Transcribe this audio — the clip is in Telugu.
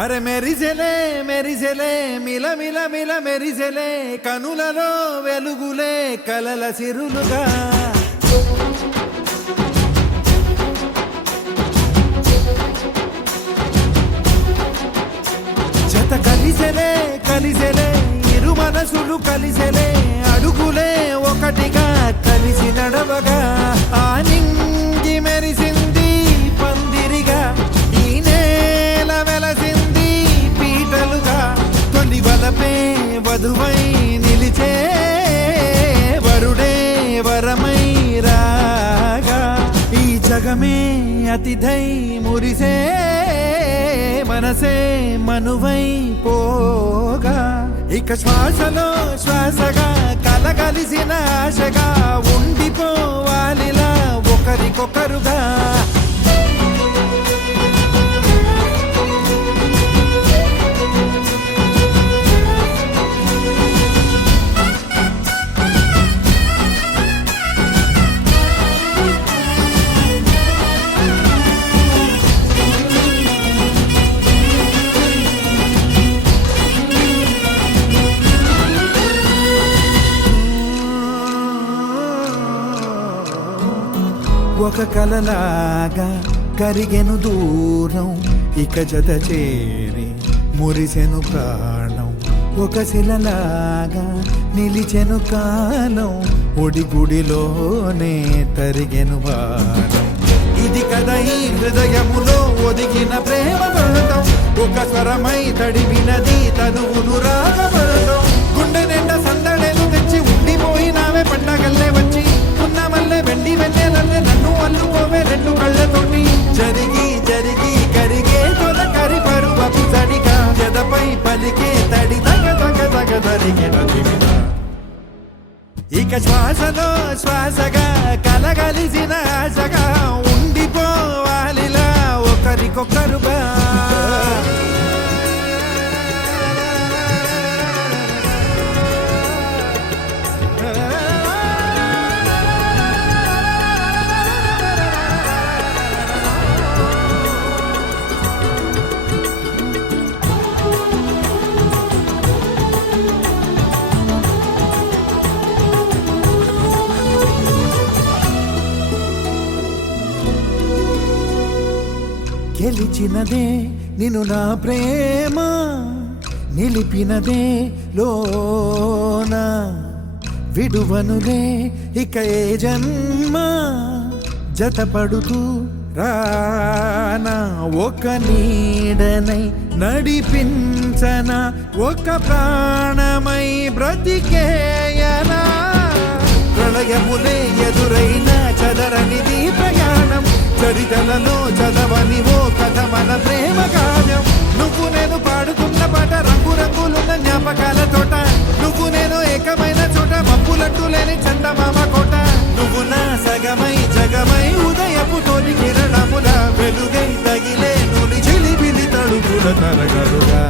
అరే మెరిసెలే మెరిసెలే మిల మిల మిల మెరిసెలే కనులలో వెలుగులే కలల సిరులుగా జత కలిసెలే కలిసెలే ఇరు మనసులు కలిసెలే అడుగులే ఒకటిగా కలిసి నడవగా ఆ నింగి మెరిసింది పందిరిగా ఈ నేల వెలసింది పీటలుగా తొలి వలపే వధువై నిలిచే వరుడే వరమై రాగా ఈ జగమే అతిథై మురిసే మనసే మనువై పోగా ఇక శ్వాసలో శ్వాసగా కలగలిసిన ఆశగా ఉండిపోవాలిలా ఒకరికొకరుగా ఒక కలలాగా కరిగెను దూరం ఇక జత చేరి మురిసెను ప్రాణం ఒక శిలలాగా నిలిచెను కాలం ఒడిగుడిలోనే తరిగెను వారం ఇది కదా ఈ హృదయములో ఒదిగిన ప్రేమ పడతాం ఒక స్వరమై తడివినది తనువును రాగపడతాం గుండె నిండా సందడేలు తెచ్చి ఉండిపోయినావే పండగల్లే వచ్చి ఉన్న మల్లె వెండి వెన్నెలల్లే నన్ను అల్లుకోవే రెండు కళ్ళతోటి జరిగి జరిగి కరిగే తొలకరి పరువపు తడిగా జదపై పలికే తడి తగ తగ తగ తరిగిన దివిన ఇక శ్వాసలో శ్వాసగా కలగలిసిన ఆశగా ఉండిపోవాలిలా ఒకరికొకరుగా గెలిచినదే నిన్ను నా ప్రేమ నిలిపినదే లోన విడువనులే ఇక ఏ జన్మ జతపడుతూ రానా ఒక నీడనై నడిపించన ఒక ప్రాణమై బ్రతికేయనా ప్రళయములే ఎదురైన చదరనిది ప్రయాణం చరితలలో చదవని ఓ కథ మన ప్రేమ కావ్యం నువ్వు నేను పాడుతున్న పాట రంగు రంగులున్న జ్ఞాపకాల తోట నువ్వు నేను ఏకమైన చోట మబ్బులట్టు లేని చందమామ కోట నువ్వు నా సగమై జగమై ఉదయపు తోలి కిరణముల వెలుగై తగిలే నులి చిలిబిలి తడుపుల తరగలుగా